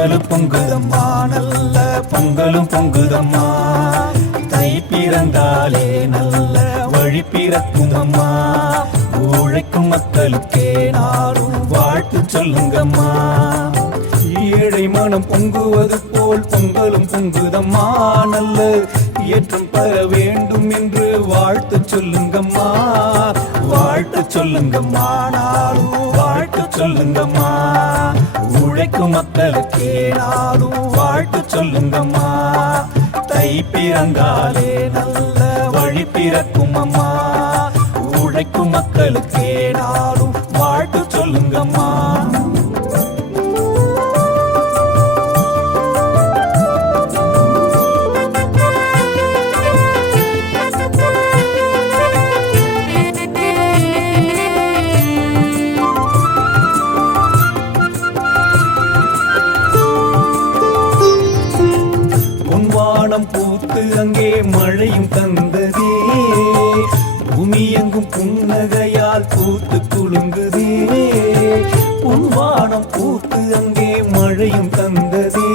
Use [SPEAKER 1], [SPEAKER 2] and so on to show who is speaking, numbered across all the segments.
[SPEAKER 1] பொங்குதம்மா நல்ல பொங்கலும் பொங்குதம்மா. தை பிறந்தாலே நல்ல வழி பிறக்குதம்மா. உழைக்கும் மக்களுக்கே நாடும் வாழ்த்து சொல்லுங்கம்மா. ஏழை மனம் பொங்குவது போல் பொங்கலும் பொங்குதம்மா. நல்ல ஏற்றம் பெற வேண்டும் என்று வாழ்த்து சொல்லுங்கம்மா. வாழ்த்து சொல்லுங்கம்மா நாடும் வாழ்த்து சொல்லுங்கம்மா. உழைக்கும் மக்களுக்கே நாடும் வாழ்த்து சொல்லுங்கம்மா. தை பிறந்தாலே நல்ல வழி பிறக்கும் அம்மா உழைக்கும் மக்களுக்கே நாடும் வாழ்த்து சொல்லுங்கம்மா. எல்லாம் பூத்து அங்கே மழையும் தந்ததே. பூமி எங்கும் புன்னகையால் பூத்து குலுங்குதே பொன்வானம் பூத்து அங்கே மழையும் தந்ததே.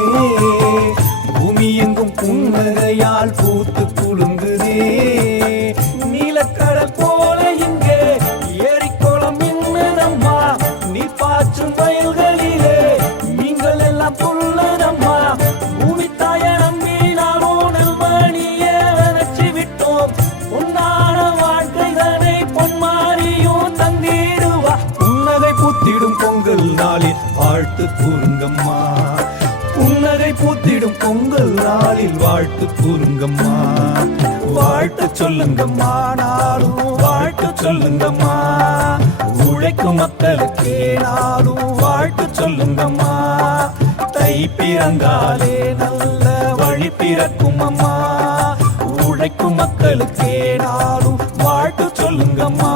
[SPEAKER 1] பூமி எங்கும் புன்னகையால் பூத்து வாழ்த்து கூறுங்கம்மா புன்னகை பூத்திடும் பொங்கல் நாளில் வாழ்த்து கூறுங்கம்மா வாழ்த்து சொல்லுங்கம்மா நாடும் வாழ்த்து சொல்லுங்கம்மா. உழைக்கும் மக்களுக்கே நாளும் வாழ்த்து சொல்லுங்கம்மா. தை பிறந்தாலே நல்ல வழி பிறக்கும் அம்மா உழைக்கும் மக்களுக்கே நாளும் வாழ்த்து சொல்லுங்கம்மா.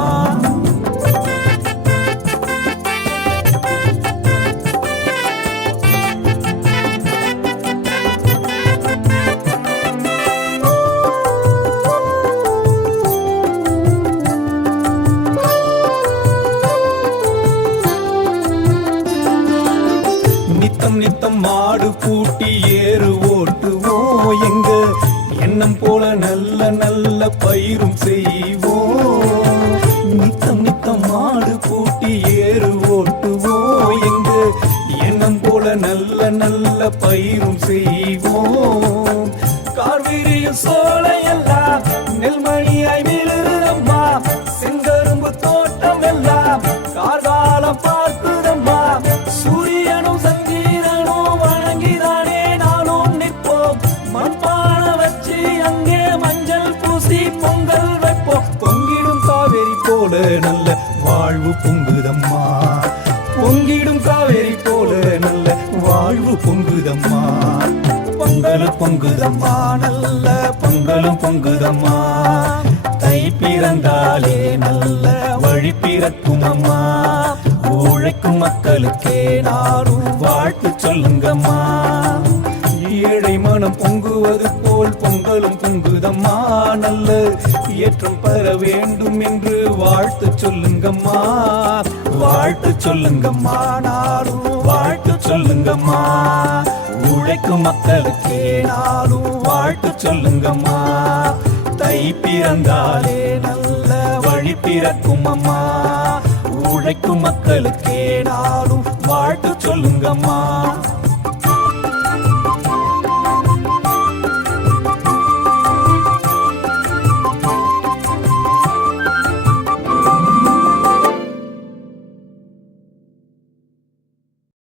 [SPEAKER 1] பூட்டி ஓட்டுவோம் எங்க? எண்ணம் போல நல்ல நல்ல பயிரும் செய்வோம். நித்தம் நித்தம் மாடு பூட்டி ஏறு ஓட்டுவோம் எங்க? எண்ணம் போல நல்ல நல்ல பயிரும் செய்வோம். கார்வீரியும் சோலையெல்லாம் நெல்மணியாய் வாழ்வு பொங்குதம்மா. பொங்கலும் பொங்குதம்மா நல்ல பொங்கலும் பொங்குதம்மா. தை பிறந்தாலே நல்ல வழி பிறக்கும் அம்மா உழைக்கும் மக்களுக்கே நாடும் வாழ்த்து சொல்லுங்கம்மா. ஏழை மனம் பொங்குவது போல் பொங்கலும் பொங்குதம்மா. நல்ல ஏற்றம் பெற வேண்டும் என்று வாழ்த்து சொல்லுங்கம்மா. வாழ்த்து சொல்லுங்கம்மா நாடும் வாழ்த்து சொல்லுங்கம்மா. உழைக்கும் மக்களுக்கே நாடும் வாழ்த்து சொல்லுங்கம்மா. தை பிறந்தாலே நல்ல வழி பிறக்கும் அம்மா உழைக்கும் மக்களுக்கே நாடும் வாழ்த்து சொல்லுங்கம்மா.